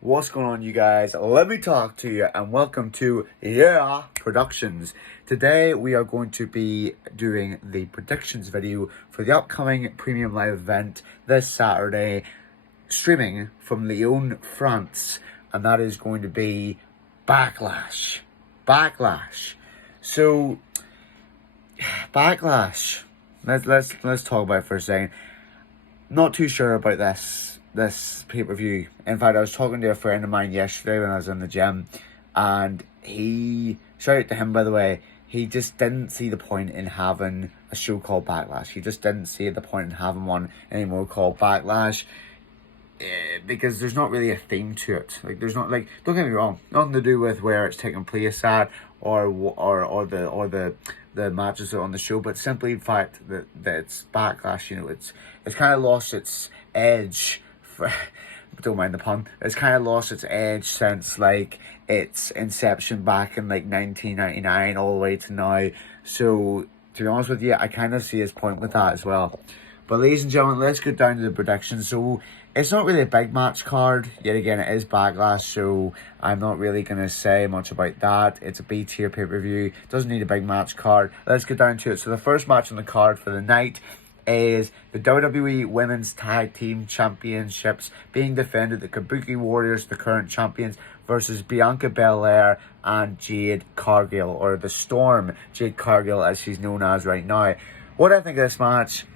What's going on, you guys? Let me talk to you and welcome to YEAHHH Productions. Today we are going to be doing the predictions video for the upcoming premium live event this Saturday, streaming from Lyon, France, and that is going to be Backlash. So Backlash. Let's talk about it for a second. Not too sure about this pay-per-view. In fact, I was talking to a friend of mine yesterday when I was in the gym, and shout out to him, by the way, he just didn't see the point in having a show called Backlash. He just didn't see the point in having one anymore called Backlash, because there's not really a theme to it. Like, there's not, like, don't get me wrong, nothing to do with where it's taking place at or the matches that are on the show, but simply the fact that it's Backlash. You know, it's kind of lost its edge. Don't mind the pun. It's kind of lost its edge since like its inception back in like 1999 all the way to now. So to be honest with you, I kind of see his point with that as well. But ladies and gentlemen, let's get down to the predictions. So it's not really a big match card. Yet again, it is Backlash, so I'm not really going to say much about that. It's a B-tier pay-per-view. Doesn't need a big match card. Let's get down to it. So the first match on the card for the night is the WWE Women's Tag Team Championships being defended. The Kabuki Warriors, the current champions, versus Bianca Belair and Jade Cargill, or the Storm, Jade Cargill as she's known as right now. What I think of this match,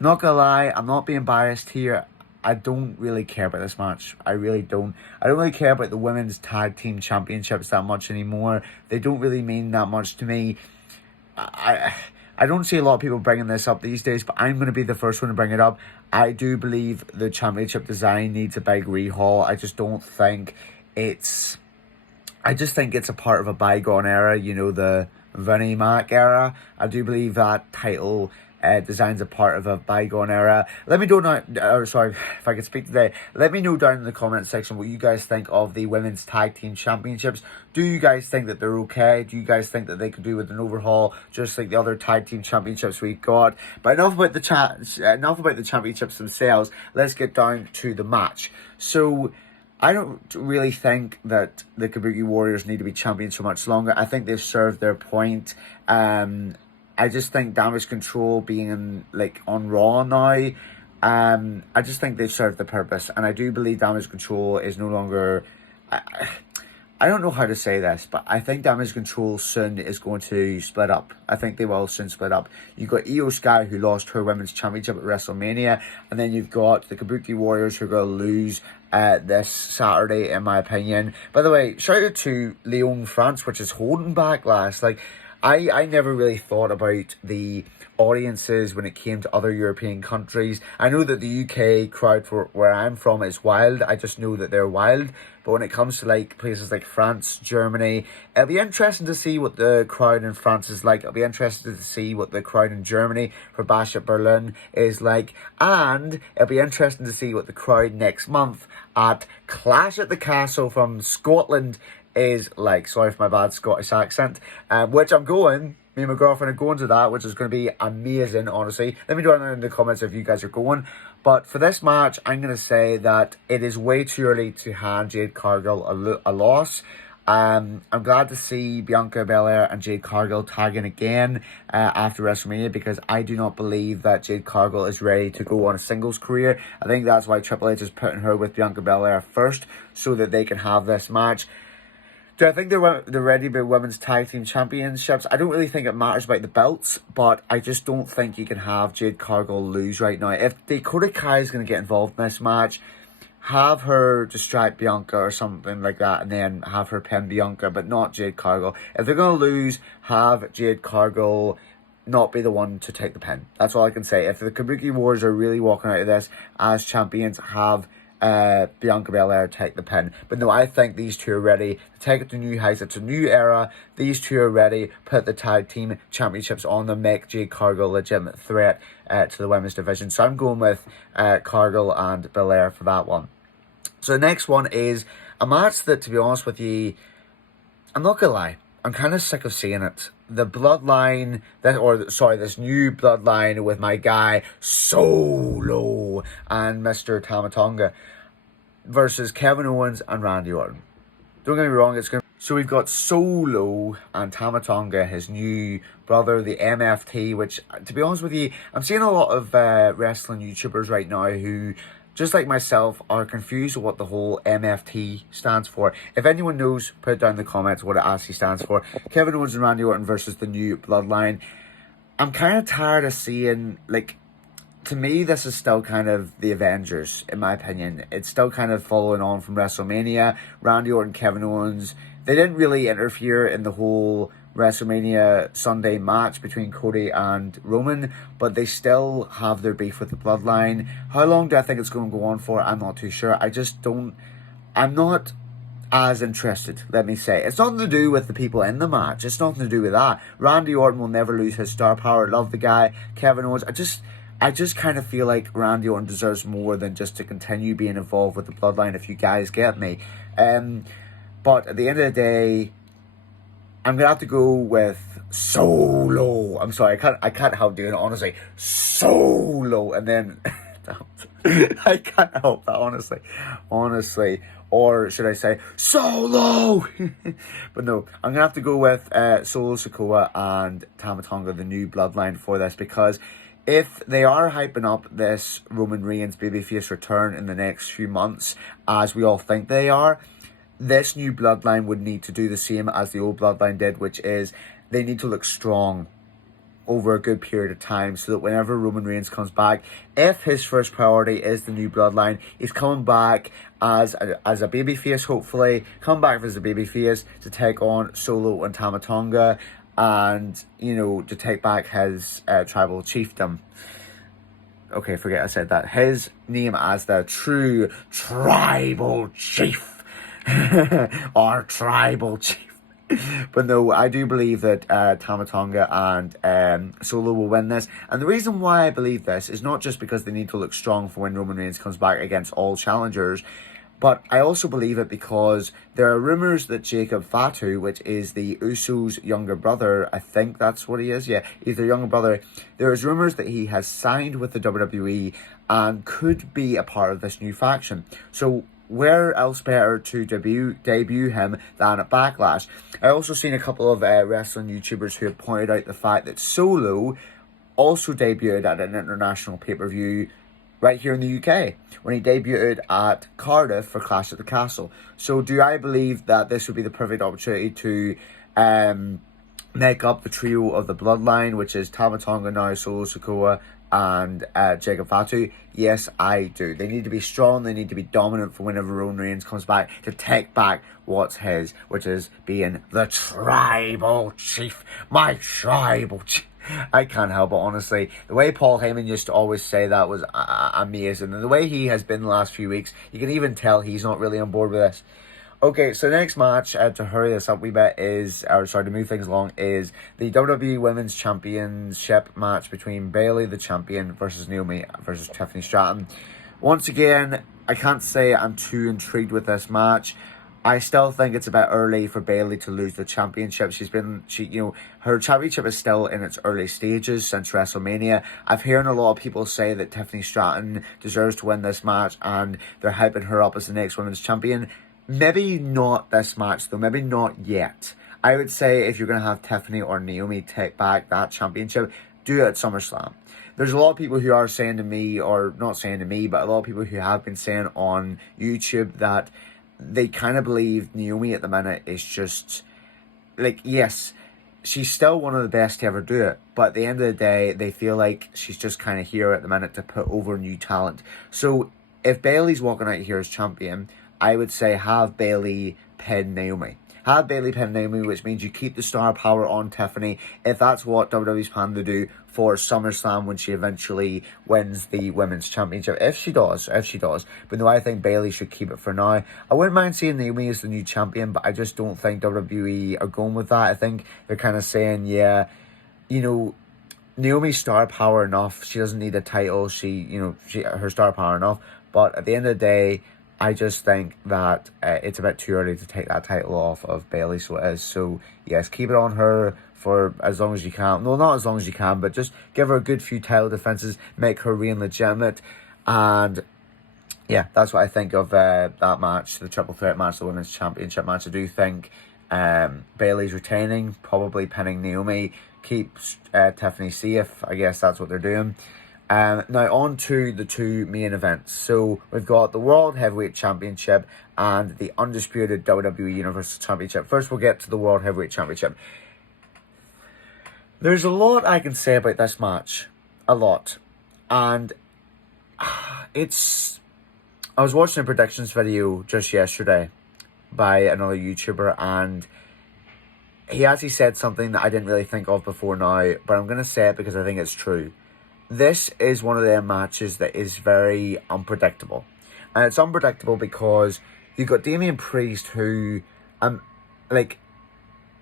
not gonna lie, I'm not being biased here. I don't really care about this match. I really don't. I don't really care about the Women's Tag Team Championships that much anymore. They don't really mean that much to me. I don't see a lot of people bringing this up these days, but I'm going to be the first one to bring it up. I do believe the championship design needs a big rehaul. I just don't think it's... I just think it's a part of a bygone era, you know, the Vinnie Mac era. I do believe that title design's a part of a bygone era. Let me know now, sorry, if I could speak today, let me know down in the comment section what you guys think of the Women's Tag Team Championships. Do you guys think that they're okay? Do you guys think that they could do with an overhaul, just like the other Tag Team Championships we've got? But enough about the championships themselves. Let's get down to the match. So I don't really think that the Kabuki Warriors need to be champions for much longer. I think they've served their point. I just think Damage Control being on Raw now, I just think they've served the purpose. And I do believe Damage Control is no longer... I don't know how to say this, but I think Damage Control soon is going to split up. I think they will soon split up. You've got Io Sky, who lost her Women's Championship at WrestleMania, and then you've got the Kabuki Warriors, who are going to lose this Saturday, in my opinion. By the way, shout out to Lyon, France, which is holding Backlash. Like, I never really thought about the audiences when it came to other European countries. I know that the UK crowd for where I'm from is wild. I just know that they're wild. But when it comes to like places like France, Germany, it'll be interesting to see what the crowd in France is like. It'll be interesting to see what the crowd in Germany for Bash at Berlin is like. And it'll be interesting to see what the crowd next month at Clash at the Castle from Scotland is like. Sorry for my bad Scottish accent. Which I'm going. Me and my girlfriend are going to that, which is going to be amazing, honestly. Let me know in the comments if you guys are going. But for this match, I'm going to say that it is way too early to hand Jade Cargill a loss. I'm glad to see Bianca Belair and Jade Cargill tagging again after WrestleMania, because I do not believe that Jade Cargill is ready to go on a singles career. I think that's why Triple H is putting her with Bianca Belair first, so that they can have this match. Do I think they're ready to be Women's Tag Team Championships? I don't really think it matters about the belts, but I just don't think you can have Jade Cargill lose right now. If Dakota Kai is going to get involved in this match, have her distract Bianca or something like that, and then have her pin Bianca, but not Jade Cargill. If they're going to lose, have Jade Cargill not be the one to take the pin. That's all I can say. If the Kabuki Warriors are really walking out of this as champions, have Bianca Belair take the pin. But no, I think these two are ready to take it to new heights. It's a new era. These two are ready. Put the tag team championships on them. Make Jade Cargill a legitimate threat to the women's division. So I'm going with Cargill and Belair for that one. So the next one is a match that, to be honest with you, I'm not gonna lie, I'm kind of sick of seeing it. The bloodline, this new bloodline with my guy Solo and Mr. Tamatonga. versus Kevin Owens and Randy Orton. Don't get me wrong, it's going to... So we've got Solo and Tama Tonga, his new brother, the MFT, which, to be honest with you, I'm seeing a lot of wrestling YouTubers right now who, just like myself, are confused with what the whole MFT stands for. If anyone knows, put it down in the comments what it actually stands for. Kevin Owens and Randy Orton versus the New Bloodline. I'm kind of tired of seeing, like, to me, this is still kind of the Avengers, in my opinion. It's still kind of following on from WrestleMania. Randy Orton, Kevin Owens, they didn't really interfere in the whole WrestleMania Sunday match between Cody and Roman, but they still have their beef with the Bloodline. How long do I think it's going to go on for? I'm not too sure. I'm not as interested, let me say. It's nothing to do with the people in the match. It's nothing to do with that. Randy Orton will never lose his star power. Love the guy. Kevin Owens, I just kind of feel like Randy Orton deserves more than just to continue being involved with the Bloodline, if you guys get me. But at the end of the day, I'm going to have to go with Solo. I'm sorry, I can't help doing it, honestly. Solo. And then... I can't help that, honestly. Or should I say, Solo! But no, I'm going to have to go with Solo Sikoa and Tama Tonga, the New Bloodline, for this, because if they are hyping up this Roman Reigns babyface return in the next few months, as we all think they are, this New Bloodline would need to do the same as the old Bloodline did, which is they need to look strong over a good period of time, so that whenever Roman Reigns comes back, if his first priority is the New Bloodline, he's coming back as a babyface, hopefully, come back as a babyface to take on Solo and Tama Tonga, and, you know, to take back his tribal chiefdom. Okay, forget I said that. His name as the true tribal chief. Or tribal chief. But no, I do believe that Tama Tonga and Solo will win this. And the reason why I believe this is not just because they need to look strong for when Roman Reigns comes back against all challengers, but I also believe it because there are rumours that Jacob Fatu, which is the Usos' younger brother, I think that's what he is, yeah, he's their younger brother. There is rumours that he has signed with the WWE and could be a part of this new faction. So where else better to debut him than at Backlash? I also seen a couple of wrestling YouTubers who have pointed out the fact that Solo also debuted at an international pay-per-view right here in the UK, when he debuted at Cardiff for Clash at the Castle. So do I believe that this would be the perfect opportunity to make up the trio of the Bloodline, which is Tama Tonga now, Solo Sikoa, and Jacob Fatu? Yes, I do. They need to be strong, they need to be dominant for whenever Roman Reigns comes back to take back what's his, which is being the tribal chief. My tribal chief. I can't help it, honestly. The way Paul Heyman used to always say that was amazing. And the way he has been the last few weeks, you can even tell he's not really on board with this. Okay, so the next match, to hurry this up a wee bit, to move things along, is the WWE Women's Championship match between Bayley, the champion, versus Naomi, versus Tiffany Stratton. Once again, I can't say I'm too intrigued with this match. I still think it's a bit early for Bayley to lose the championship. Her championship is still in its early stages since WrestleMania. I've heard a lot of people say that Tiffany Stratton deserves to win this match, and they're hyping her up as the next women's champion. Maybe not this match, though. Maybe not yet. I would say if you're going to have Tiffany or Naomi take back that championship, do it at SummerSlam. There's a lot of people who are saying to me, or not saying to me, but a lot of people who have been saying on YouTube that they kind of believe Naomi at the minute is just, like, yes, she's still one of the best to ever do it, but at the end of the day, they feel like she's just kind of here at the minute to put over new talent. So if Bayley's walking out here as champion, I would say have Bayley pin Naomi. Have Bayley pin Naomi, which means you keep the star power on Tiffany, if that's what WWE's planning to do for SummerSlam when she eventually wins the Women's Championship. If she does. But no, I think Bayley should keep it for now. I wouldn't mind seeing Naomi as the new champion, but I just don't think WWE are going with that. I think they're kind of saying, yeah, you know, Naomi's star power enough. She doesn't need a title. Her star power enough. But at the end of the day, I just think that it's a bit too early to take that title off of Bayley, so it is. So, yes, keep it on her for as long as you can. No, not as long as you can, but just give her a good few title defenses, make her reign legitimate, and yeah, that's what I think of that match, the triple threat match, the women's championship match. I do think Bayley's retaining, probably pinning Naomi, keeps Tiffany safe. I guess that's what they're doing. Now on to the two main events. So we've got the World Heavyweight Championship and the undisputed WWE Universal Championship. First, we'll get to the World Heavyweight Championship. There's a lot I can say about this match. A lot. And it's... I was watching a predictions video just yesterday by another YouTuber, and he actually said something that I didn't really think of before now, but I'm going to say it because I think it's true. This is one of their matches that is very unpredictable. And it's unpredictable because you've got Damian Priest, who,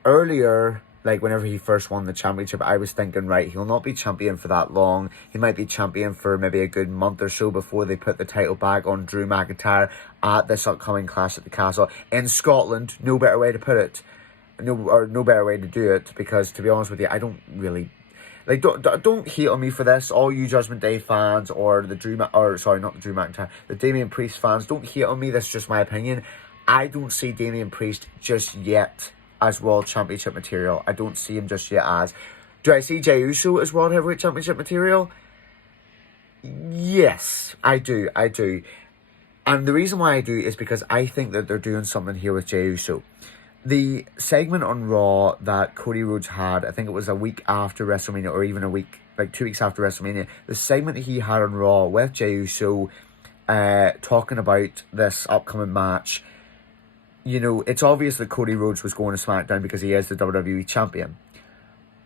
earlier, whenever he first won the championship, I was thinking, right, he'll not be champion for that long. He might be champion for maybe a good month or so before they put the title back on Drew McIntyre at this upcoming Clash at the Castle in Scotland. No better way to put it. No better way to do it, because to be honest with you, I don't really... don't hate on me for this, all you Judgment Day fans, or the Damian Priest fans. Don't hate on me, that's just my opinion. I don't see Damian Priest just yet as World Championship material. I don't see him just yet as... Do I see Jey Uso as World Heavyweight Championship material? Yes, I do. And the reason why I do is because I think that they're doing something here with Jey Uso. The segment on Raw that Cody Rhodes had, I think it was a week after WrestleMania, or even 2 weeks after WrestleMania, the segment he had on Raw with Jey Uso, talking about this upcoming match, you know, it's obvious that Cody Rhodes was going to SmackDown because he is the WWE champion.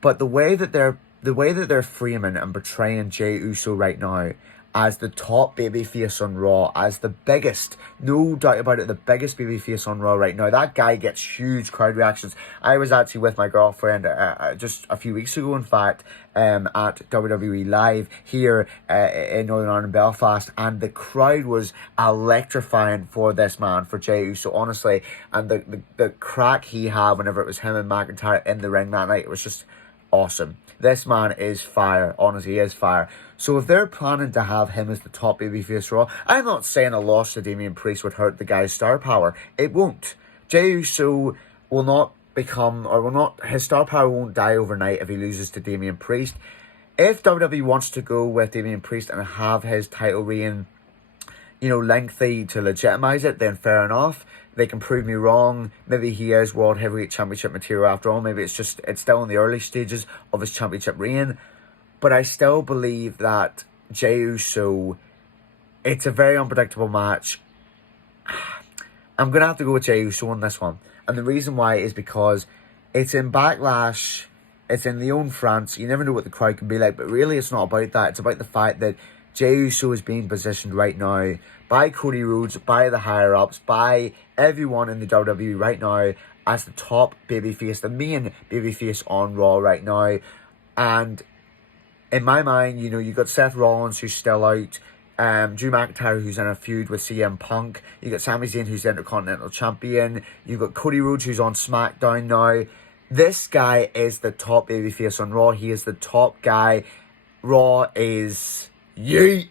But the way that they're framing and portraying Jey Uso right now as the top babyface on Raw, as the biggest, no doubt about it, the biggest babyface on Raw right now. That guy gets huge crowd reactions. I was actually with my girlfriend just a few weeks ago, in fact, at WWE Live here in Northern Ireland, Belfast, and the crowd was electrifying for this man, for Jey Uso, honestly. And the crack he had whenever it was him and McIntyre in the ring that night, it was just awesome. This man is fire. Honestly, he is fire. So if they're planning to have him as the top babyface Raw, I'm not saying a loss to Damian Priest would hurt the guy's star power. It won't. Jey Uso will not become, his star power won't die overnight if he loses to Damian Priest. If WWE wants to go with Damian Priest and have his title reign, lengthy to legitimize it, then fair enough. They can prove me wrong. Maybe he is World Heavyweight Championship material after all. Maybe it's still in the early stages of his championship reign. But I still believe that Jey Uso, it's a very unpredictable match. I'm going to have to go with Jey Uso on this one. And the reason why is because it's in Backlash. It's in Lyon, France. You never know what the crowd can be like. But really, it's not about that. It's about the fact that Jey Uso is being positioned right now by Cody Rhodes, by the higher-ups, by everyone in the WWE right now as the top babyface, the main babyface on Raw right now. And in my mind, you got Seth Rollins, who's still out, Drew McIntyre, who's in a feud with CM Punk. You got Sami Zayn, who's the Intercontinental Champion. You got Cody Rhodes, who's on SmackDown now. This guy is the top babyface on Raw. He is the top guy. Raw is... yeet.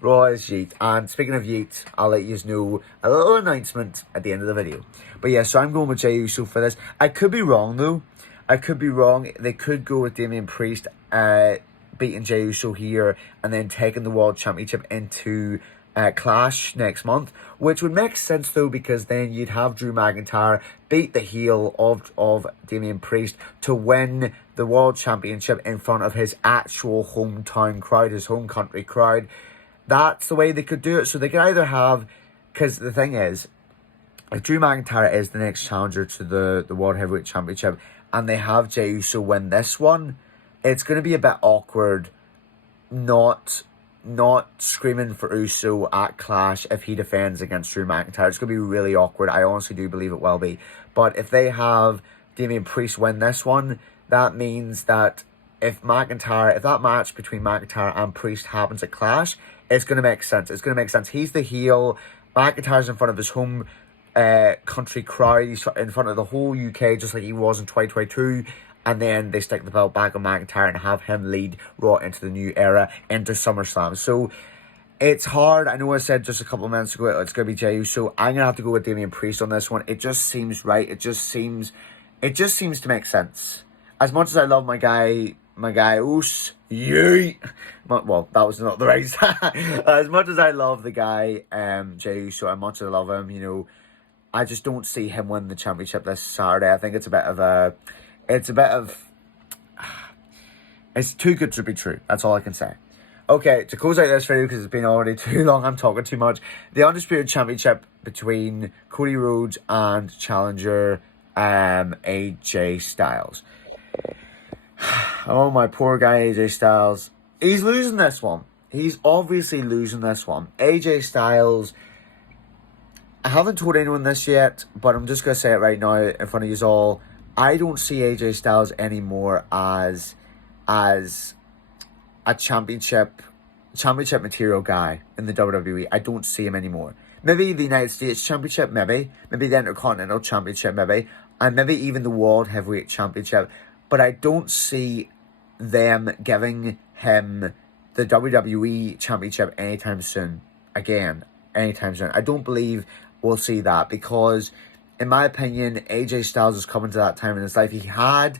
Raw is yeet. And speaking of yeet, I'll let you know a little announcement at the end of the video. But yeah, so I'm going with Jey Uso for this. I could be wrong though. I could be wrong. They could go with Damian Priest beating Jey Uso here and then taking the World Championship into Clash next month, which would make sense though, because then you'd have Drew McIntyre beat the heel of Damian Priest to win the World Championship in front of his actual hometown crowd, his home country crowd. That's the way they could do it. So they could either have, because the thing is, if Drew McIntyre is the next challenger to the World Heavyweight Championship and they have Jey Uso win this one, it's going to be a bit awkward not screaming for Uso at Clash if he defends against Drew McIntyre. It's going to be really awkward. I honestly do believe it will be. But if they have Damian Priest win this one, that means that if that match between McIntyre and Priest happens at Clash, it's going to make sense. It's going to make sense. He's the heel. McIntyre's in front of his home country crowd. He's in front of the whole UK, just like he was in 2022. And then they stick the belt back on McIntyre and have him lead Raw into the new era, into SummerSlam. So It's hard. I know I said just a couple of minutes ago it's going to be Jey Uso. I'm going to have to go with Damian Priest on this one. It just seems right. It just seems to make sense. As much as I love my guy Us, yeet. Well, that was not the right as much as I love the guy, Jey Uso, as much as I love him, you know, I just don't see him win the championship this Saturday. I think it's too good to be true. That's all I can say. Okay, to close out this video, because it's been already too long, I'm talking too much. The Undisputed Championship between Cody Rhodes and challenger AJ Styles. Oh, my poor guy AJ Styles. He's losing this one. He's obviously losing this one. AJ Styles, I haven't told anyone this yet, but I'm just going to say it right now in front of you all. I don't see AJ Styles anymore as a championship material guy in the WWE. I don't see him anymore. Maybe the United States Championship, maybe the Intercontinental Championship, maybe, and maybe even the World Heavyweight Championship. But I don't see them giving him the WWE Championship anytime soon. Again, anytime soon. I don't believe we'll see that, because in my opinion, AJ Styles is coming to that time in his life. He had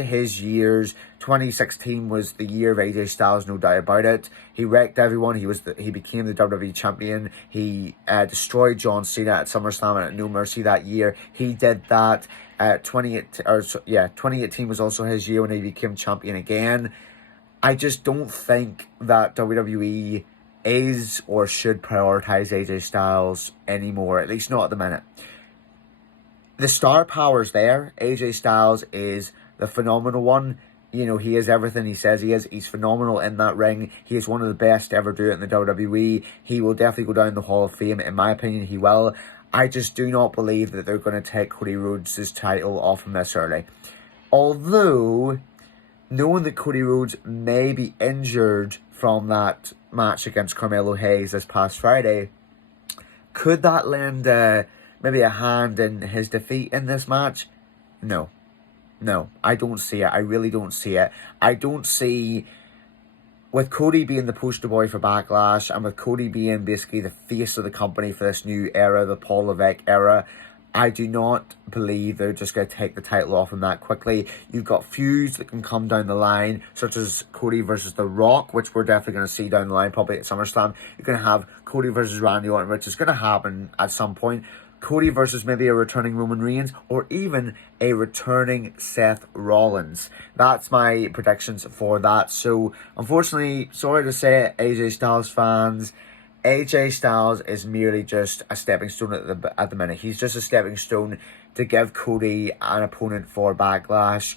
his years. 2016 was the year of AJ Styles, no doubt about it. He wrecked everyone. He became the WWE champion. He destroyed John Cena at SummerSlam and at No Mercy that year. He did that. 2018 was also his year when he became champion again. I just don't think that WWE is or should prioritize AJ Styles anymore, at least not at the minute. The star power's there. AJ Styles is the phenomenal one. You know, he is everything he says he is. He's phenomenal in that ring. He is one of the best to ever do it in the WWE. He will definitely go down the Hall of Fame. In my opinion, he will. I just do not believe that they're going to take Cody Rhodes' title off him this early. Although, knowing that Cody Rhodes may be injured from that match against Carmelo Hayes this past Friday, could that lend maybe a hand in his defeat in this match? No, I don't see it. I really don't see it. I don't see, with Cody being the poster boy for Backlash, and with Cody being basically the face of the company for this new era, the Paul Levesque era, I do not believe they're just going to take the title off him that quickly. You've got feuds that can come down the line, such as Cody versus The Rock, which we're definitely going to see down the line, probably at SummerSlam. You're going to have Cody versus Randy Orton, which is going to happen at some point. Cody versus maybe a returning Roman Reigns, or even a returning Seth Rollins. That's my predictions for that. So, unfortunately, sorry to say it, AJ Styles fans, AJ Styles is merely just a stepping stone at the minute. He's just a stepping stone to give Cody an opponent for Backlash.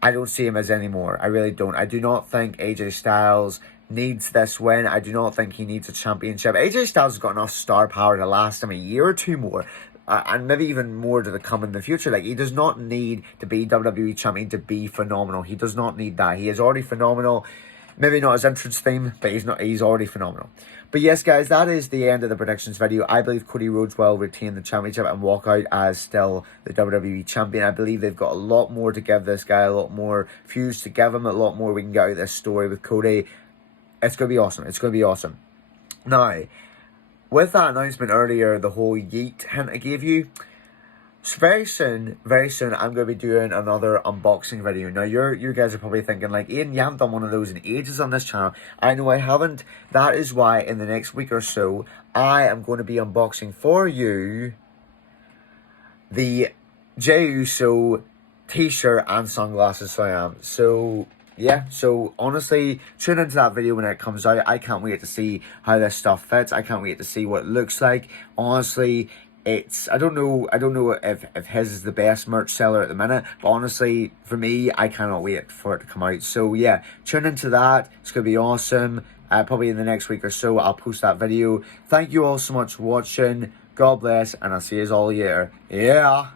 I don't see him as anymore. I really don't. I do not think AJ Styles needs this win. I do not think he needs a championship. AJ Styles has got enough star power to last him a year or two more. And maybe even more to come in the future. Like, he does not need to be WWE champion to be phenomenal. He does not need that. He is already phenomenal. Maybe not his entrance theme, but he's already phenomenal. But yes, guys, that is the end of the predictions video. I believe Cody Rhodes will retain the championship and walk out as still the WWE champion. I believe they've got a lot more to give this guy, a lot more feuds to give him, a lot more we can get out of this story with Cody. It's going to be awesome. It's going to be awesome. Now, with that announcement earlier, the whole yeet hint I gave you, very soon, I'm going to be doing another unboxing video. Now, you guys are probably thinking, like, Ian, you haven't done one of those in ages on this channel. I know I haven't. That is why in the next week or so, I am going to be unboxing for you the Jey Uso t-shirt and sunglasses. So I am. So yeah, so honestly, tune into that video when it comes out. I can't wait to see how this stuff fits. I can't wait to see what it looks like. Honestly, I don't know if his is the best merch seller at the minute, but honestly, for me, I cannot wait for it to come out. So yeah, tune into that. It's going to be awesome. Probably in the next week or so, I'll post that video. Thank you all so much for watching. God bless, and I'll see you all later. Yeah.